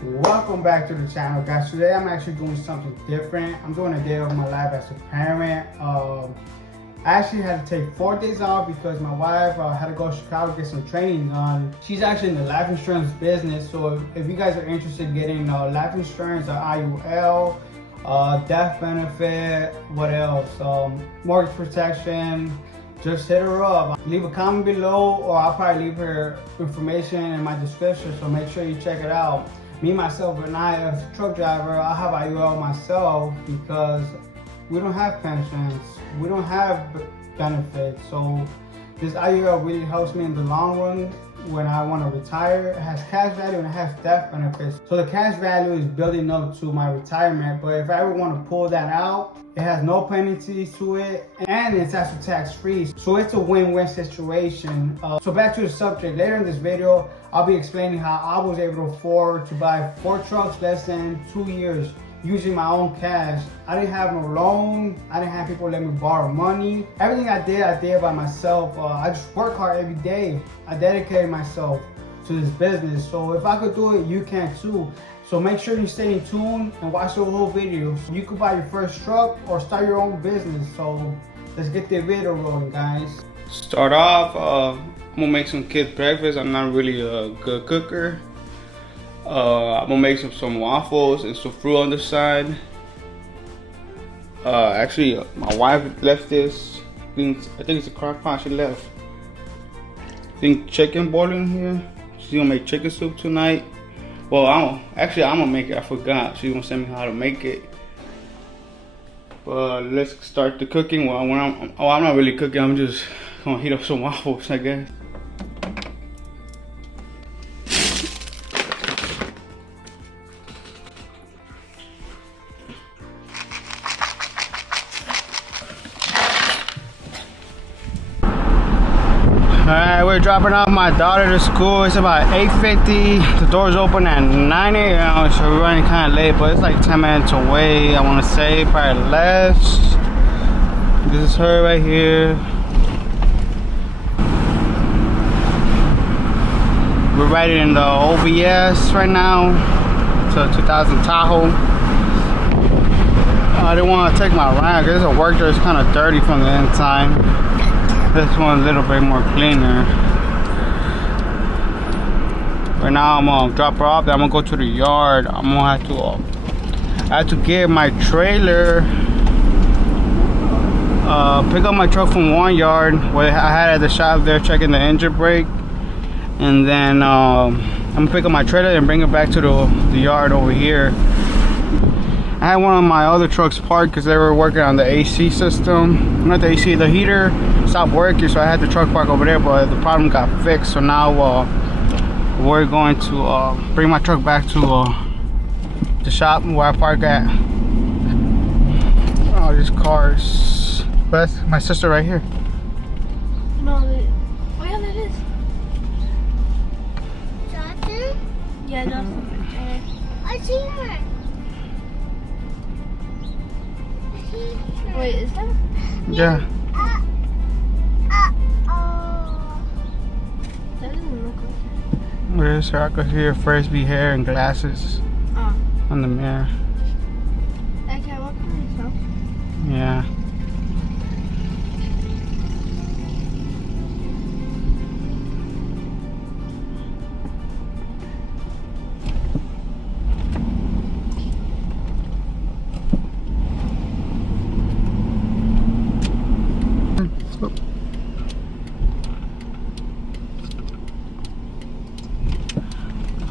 Welcome back to the channel, guys. Today I'm actually doing something different. I'm doing a day of my life as a parent. I actually had to take 4 days off because my wife had to go to Chicago get some training done. She's actually in the life insurance business, so if you guys are interested in getting life insurance, IUL, death benefit, what else, mortgage protection, just hit her up. Leave a comment below, or I'll probably leave her information in my description, so make sure you check it out. Me, myself, and I, as a truck driver, I have IUL myself because we don't have pensions, we don't have benefits. So this IUL really helps me in the long run when I want to retire. It has cash value and it has death benefits. So the cash value is building up to my retirement, but if I ever want to pull that out, it has no penalties to it, and it's actually tax-free. So it's a win-win situation. So back to the subject. Later in this video, I'll be explaining how I was able to afford to buy 4 trucks less than 2 years using my own cash. I didn't have no loan. I didn't have people let me borrow money. Everything I did by myself. I just work hard every day. I dedicated myself to this business. So if I could do it, you can too. So make sure you stay tuned and watch the whole video. So you could buy your first truck or start your own business. So let's get the video rolling, guys. Start off, I'm gonna make some kids breakfast. I'm not really a good cooker. I'm gonna make some waffles and some fruit on the side. Actually, my wife left this. I think it's a crock pot she left. I think chicken boiling here. She's gonna make chicken soup tonight. Well, I'm gonna make it. I forgot. She's gonna send me how to make it. But let's start the cooking. Well, I'm not really cooking. I'm just gonna heat up some waffles, I guess. Alright, we're dropping off my daughter to school. It's about 8:50. The doors open at 9 a.m. so we're running kind of late, but it's like 10 minutes away, I want to say, probably less. This is her right here. We're riding in the OBS right now. It's a 2000 Tahoe. I didn't want to take my ride because the work there is kind of dirty from the inside. This one's a little bit more cleaner. Right now I'm gonna drop her off, then I'm gonna go to the yard. I'm gonna have to get my trailer, pick up my truck from one yard where I had at the shop there checking the engine brake, and then I'm gonna pick up my trailer and bring it back to the yard over here. I had one of my other trucks parked because they were working on the AC system. Not the AC, the heater stopped working, so I had the truck parked over there, but the problem got fixed. So now we're going to bring my truck back to the shop where I park at. Oh, these cars. But that's my sister right here. No, oh yeah, that is. Johnson? Yeah, Johnson. I see her. Wait, is that? Yeah. That doesn't look like it. Where's her? I could hear frisbee hair and glasses on the mirror. I can't walk by myself. Yeah.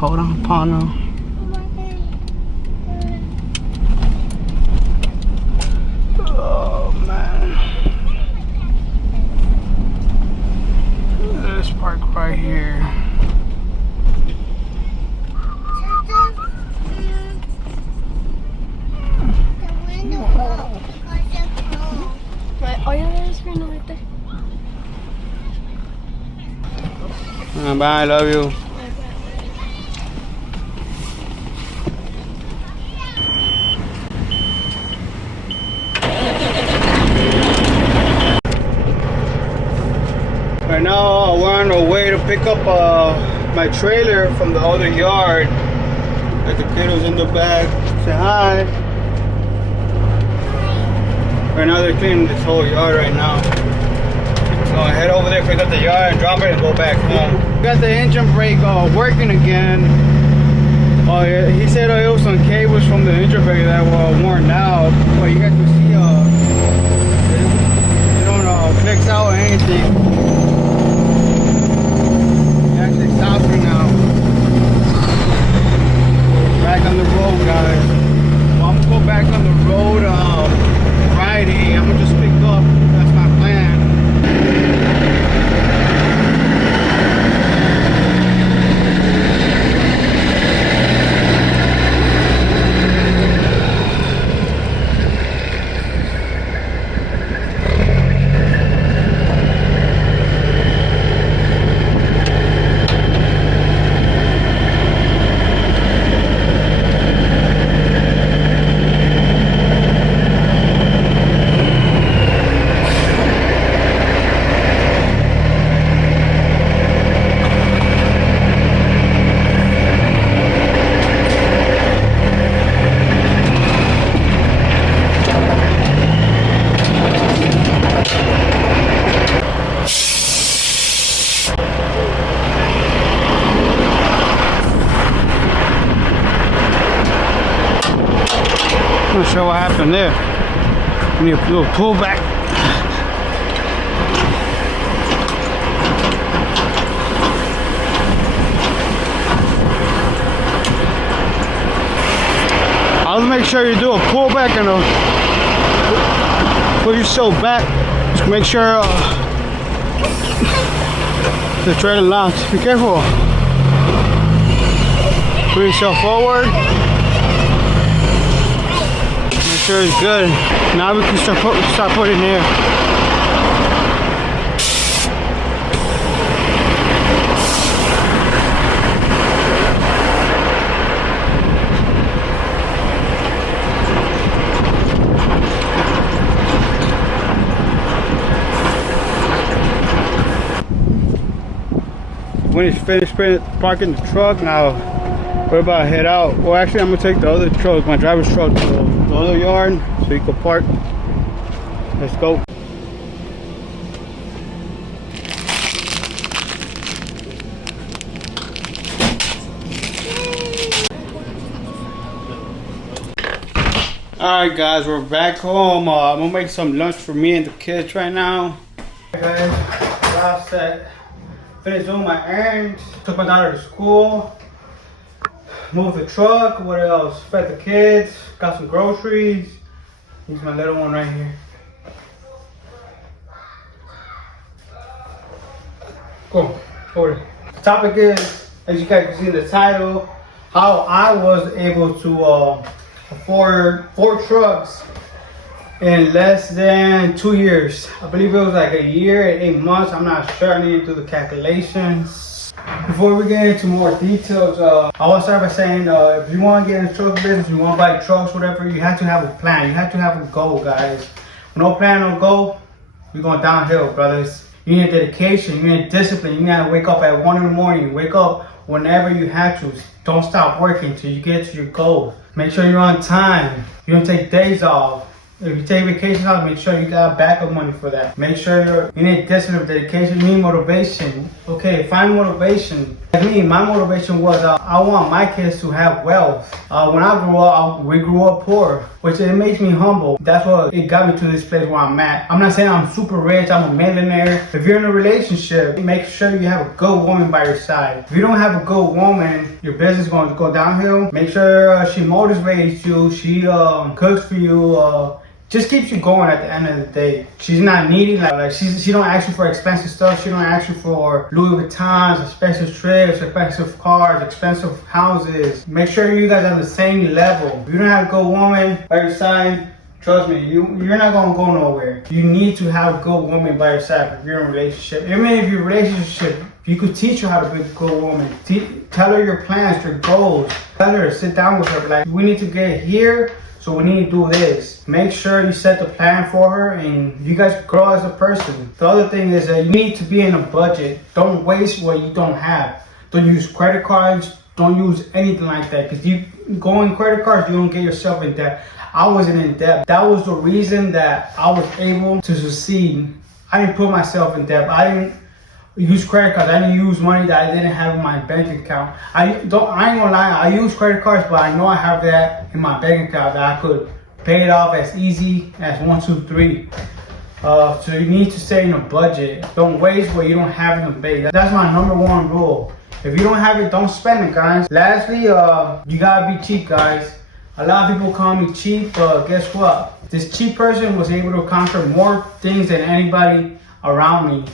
Hold on, Pano. Oh man. Let's park right here. Oh yeah, there's a screen right there. Bye, I love you. Right now we're on our way to pick up my trailer from the other yard. Got the kiddos in the back. Say hi. Right now they're cleaning this whole yard right now. So I head over there, pick up the yard, and drop it, and go back home. Got the engine brake working again. Oh yeah, he said it was some cables from the engine brake that were worn out. But you guys can see they don't flex out or anything. It actually stopped me now. Back on the road, guys. Well, I'm gonna go back on the road Friday. I'm gonna just pick up. That's my plan. I'm not sure what happened there. We need a little pullback. I'll make sure you do a pullback and put yourself back. Just make sure the trailer locks. Be careful. Put yourself forward. Sure is good. Now we can start putting air. When it's finished parking the truck, now we're about to head out. Well, actually, I'm gonna take the other truck, my driver's truck, to the other yard so you can park. Let's go. Alright guys, we're back home. I'm gonna make some lunch for me and the kids right now. Hey guys, last set. Finished doing my errands. Took my daughter to school. Moved the truck. What else? Fed the kids. Got some groceries. Here's my little one right here. Cool. Over. The topic is, as you guys can see in the title, how I was able to afford 4 trucks in less than 2 years. I believe it was like a year and 8 months. I'm not sure. I need to do the calculations. Before we get into more details, I want to start by saying if you want to get in the truck business, you want to buy trucks, whatever, you have to have a plan. You have to have a goal, guys. With no plan, no goal, you're going downhill, brothers. You need dedication, you need discipline. You got to wake up at 1 in the morning. Wake up whenever you have to. Don't stop working till you get to your goal. Make sure you're on time. You don't take days off. If you take vacations off, make sure you got backup money for that. Make sure you need discipline, dedication, you need motivation. Okay, find motivation. Like me, my motivation was I want my kids to have wealth. When I grew up, we grew up poor, which it makes me humble. That's what it got me to this place where I'm at. I'm not saying I'm super rich, I'm a millionaire. If you're in a relationship, make sure you have a good woman by your side. If you don't have a good woman, your business is going to go downhill. Make sure she motivates you, she cooks for you, just keeps you going at the end of the day. She's not needy, like she don't ask you for expensive stuff. She don't ask you for Louis Vuittons, expensive trips, expensive cars, expensive houses. Make sure you guys are on the same level. If you don't have a good woman by your side, trust me, you're not gonna go nowhere. You need to have a good woman by your side if you're in a relationship. Even if your relationship, you could teach her how to be a good woman. Tell her your plans, your goals. Tell her, sit down with her, like, we need to get here So we need to do this. Make sure you set the plan for her and you guys grow as a person. The other thing is that you need to be in a budget. Don't waste what you don't have. Don't use credit cards. Don't use anything like that. Because you go in credit cards, you don't get yourself in debt. I wasn't in debt. That was the reason that I was able to succeed. I didn't put myself in debt. I didn't use credit cards. I didn't use money that I didn't have in my bank account. I ain't gonna lie, I use credit cards, but I know I have that in my bank account that I could pay it off as easy as 1, 2, 3. So you need to stay in a budget. Don't waste what you don't have in the bank. That's my #1 rule. If you don't have it, don't spend it, guys. Lastly, you gotta be cheap, guys. A lot of people call me cheap, but guess what? This cheap person was able to conquer more things than anybody around me.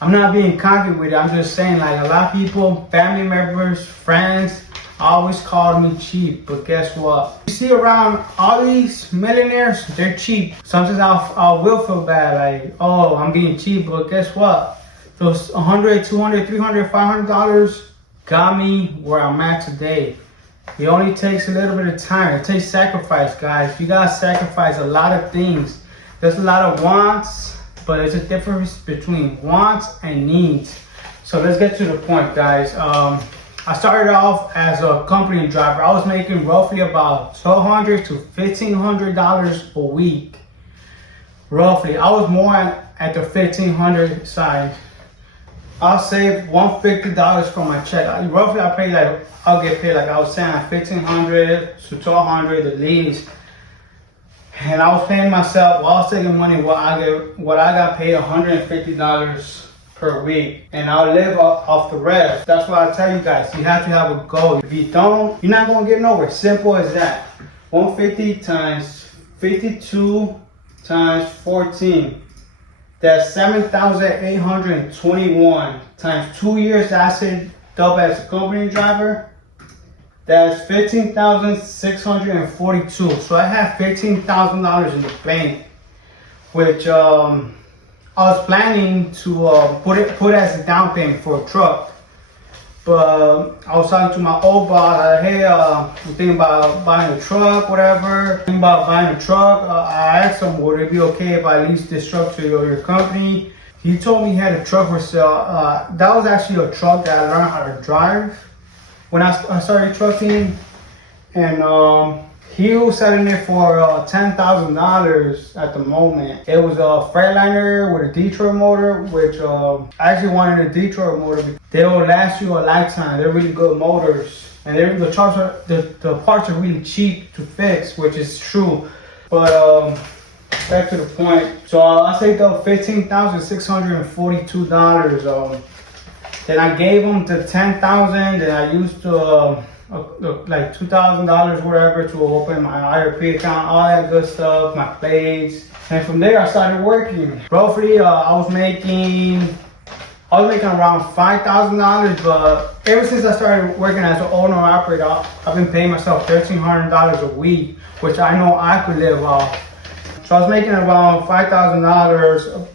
I'm not being cocky with it. I'm just saying, like, a lot of people, family members, friends, always called me cheap. But guess what? You see around all these millionaires, they're cheap. Sometimes I will feel bad, like, oh, I'm being cheap. But guess what? Those $100, $200, $300, $500 got me where I'm at today. It only takes a little bit of time. It takes sacrifice, guys. You gotta sacrifice a lot of things. There's a lot of wants, but there's a difference between wants and needs. So let's get to the point, guys. I started off as a company driver. I was making roughly about $1,200 to $1,500 a week. Roughly. I was more at the $1,500 side. I'll save $150 from my check. Roughly, I'll get paid, like I was saying, like $1,500 to $1,200 at least. And I was paying myself while I was taking money what I got paid $150 per week, and I'll live off the rest. That's why I tell you guys, you have to have a goal. If you don't, you're not gonna get nowhere. Simple as that. 150 times 52 times 14. That's 7,821 times 2 years. I said double as a company driver. That's $15,642. So I have $15,000 in the bank, which I was planning to put as a down payment for a truck. But I was talking to my old boss, hey, I'm thinking about buying a truck, whatever. Thinking about buying a truck. I asked him, would it be okay if I lease this truck to your company? He told me he had a truck for sale. That was actually a truck that I learned how to drive when I started trucking. And he was selling it for $10,000 at the moment. It was a Freightliner with a Detroit motor, which I actually wanted a Detroit motor. They will last you a lifetime. They're really good motors, and the parts are really cheap to fix, which is true. But back to the point. So I saved up $15,642. Then I gave him the $10,000, and I used like $2,000 whatever to open my IRP account, all that good stuff, my plates. And from there I started working. Roughly I was making around $5,000, but ever since I started working as an owner operator, I've been paying myself $1,300 a week, which I know I could live off. So I was making around $5,000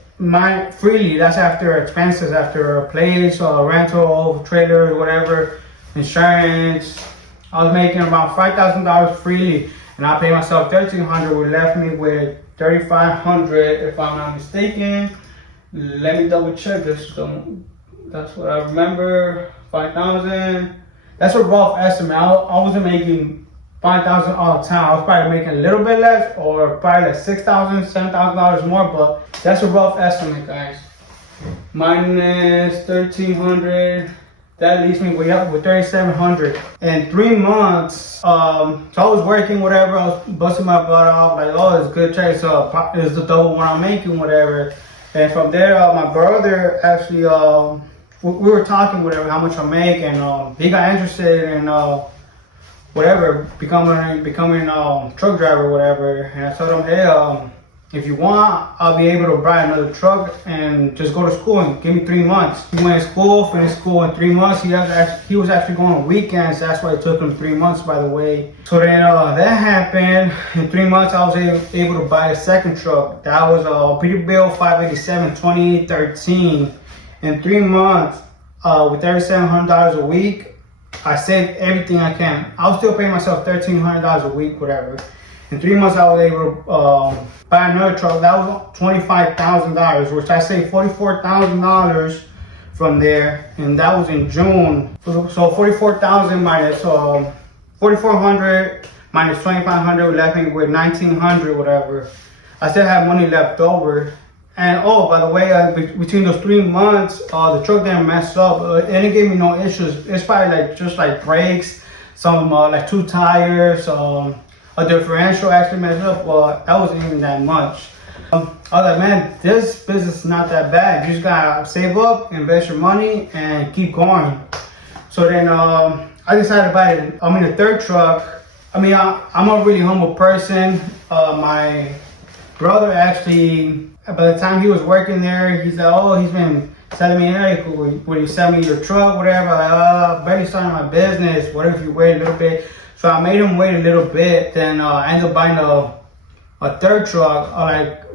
freely. That's after expenses, after a place, rental, trailer, whatever, insurance. I was making about $5,000 freely, and I paid myself $1,300, which left me with $3,500 if I'm not mistaken. Let me double check this. That's what I remember. 5,000. That's a rough estimate. I wasn't making 5,000 all the time. I was probably making a little bit less, or probably like $6,000, $7,000 more, but that's a rough estimate, guys. Minus 1,300. That leaves me with $3,700. In 3 months, so I was working, whatever. I was busting my butt off, like, oh, it's good trade, so it's the double what I'm making, whatever. And from there, my brother actually, we were talking, whatever, how much I make, and he got interested in whatever, becoming truck driver, whatever. And I told him, hey, if you want, I'll be able to buy another truck and just go to school and give me 3 months. He went to school, finished school in 3 months. He was actually going on weekends. That's why it took him 3 months, by the way. So then that happened. In 3 months, I was able to buy a second truck. That was a Peterbilt 587 2013. In 3 months, with $3,700 a week, I saved everything I can. I was still paying myself $1,300 a week, whatever. In 3 months, I was able to buy another truck. That was $25,000, which I saved $44,000 from there, and that was in June. So 44,000 minus 4,400 minus 2,500 left me with 1,900, whatever. I still have money left over. And oh, by the way, between those 3 months, the truck didn't mess up. It didn't give me no issues. It's probably just like brakes, some like 2 tires, a differential actually messed up. Well, that wasn't even that much. I was like, man, this business is not that bad. You just gotta save up, invest your money, and keep going. So then I decided to buy the third truck. I mean, I'm a really humble person. My brother actually, by the time he was working there, he said, oh, he's been telling me, hey, will you sell me your truck, whatever. I'm barely starting my business. What if you wait a little bit? So I made him wait a little bit. Then I ended up buying a third truck,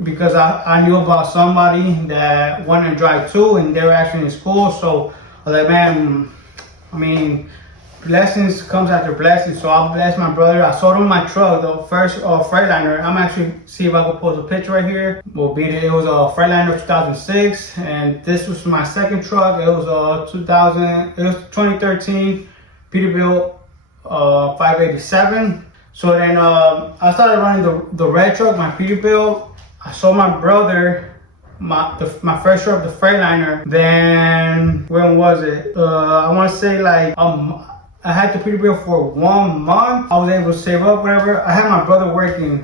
because I knew about somebody that wanted to drive too, and they were actually in school. So I was like, man, I mean, blessings comes after blessings. So I blessed my brother. I sold him my truck, the first Freightliner. I'm actually see if I can post a picture right here. It was a Freightliner 2006, and this was my second truck. It was 2013 Peterbilt 587. So then I started running the red truck, my Peterbilt. I sold my brother my first truck, the Freightliner. Then when was it? I want to say like I had the Peterbilt for 1 month. I was able to save up, whatever. I had my brother working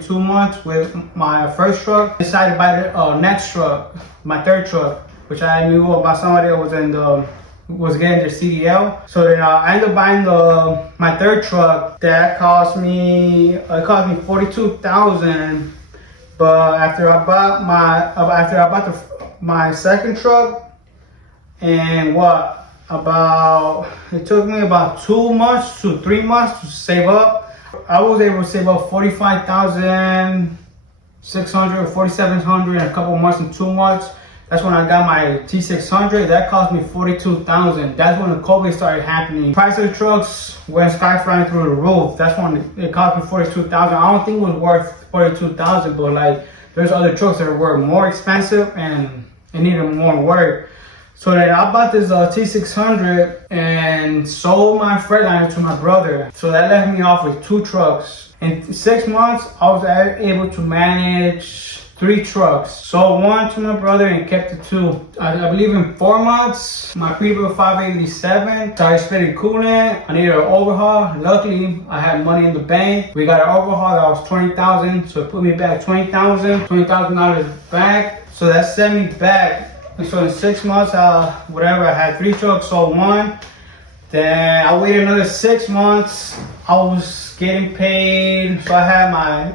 2 months with my first truck. I decided to buy the next truck, my third truck, which I knew about somebody that was getting their CDL. So then I ended up buying my third truck. That cost me $42,000. But after I bought my second truck, and it took me about 2 months to 3 months to save up. I was able to save up $45,600 or $4,700 in a couple months, in 2 months. That's when I got my T600. That cost me $42,000. That's when the COVID started happening. Price of the trucks went sky flying through the roof. That's when it cost me $42,000. I don't think it was worth $42,000, but like there's other trucks that were more expensive and it needed more work. So then I bought this T600 and sold my Freightliner to my brother. So that left me off with 2 trucks. In 6 months, I was able to manage 3 trucks. Sold 1 to my brother and kept the 2. I believe in 4 months, my Peterbilt 587 started spitting coolant. I needed an overhaul. Luckily, I had money in the bank. We got an overhaul that was $20,000, so it put me back $20,000 back. So that sent me back. So in 6 months, I had 3 trucks, sold 1. Then I waited another 6 months. I was getting paid. So I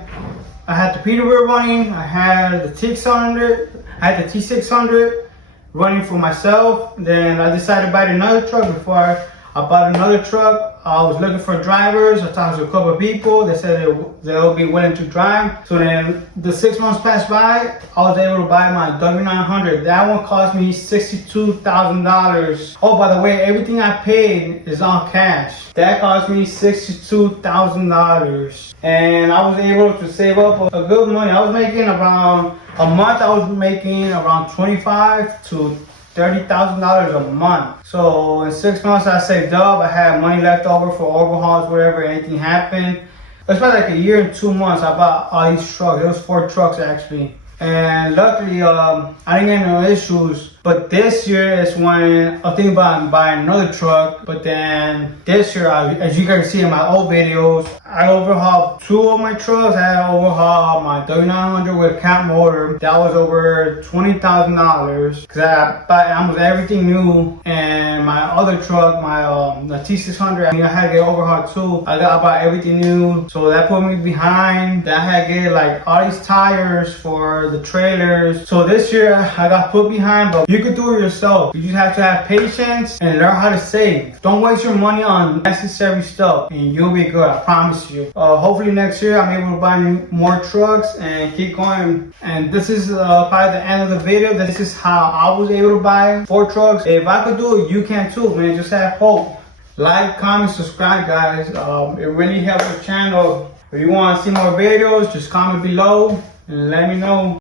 had the Peterbilt running. I had the T600 running for myself. Then I decided to buy another truck. Before I bought another truck, I was looking for drivers. I talked to a couple of people. They said they'll be willing to drive. So then the 6 months passed by. I was able to buy my W900. That one cost me $62,000. Oh, by the way, everything I paid is on cash. That cost me $62,000. And I was able to save up a good money. I was making around a month. I was making around $25,000 to $30,000 a month. So in 6 months I saved up. I had money left over for overhauls, whatever, anything happened. It was probably like a year and 2 months I bought all these trucks. It was 4 trucks actually. And luckily I didn't get no issues. But this year is when I think about buying another truck. But then this year, as you guys see in my old videos, I overhauled 2 of my trucks. I had to overhaul my W900 with cat motor. That was over $20,000 because I bought almost everything new. And my other truck, the T600, I had to get overhauled too. I bought everything new. So that put me behind. Then I had to get like all these tires for the trailers. So this year I got put behind, but you can do it yourself. You just have to have patience and learn how to save. Don't waste your money on necessary stuff and you'll be good, I promise you. Hopefully next year I'm able to buy more trucks and keep going. And this is probably the end of the video. This is how I was able to buy 4 trucks. If I could do it, you can too, man. Just have hope. Like, comment, subscribe, guys. It really helps the channel. If you want to see more videos, just comment below and let me know.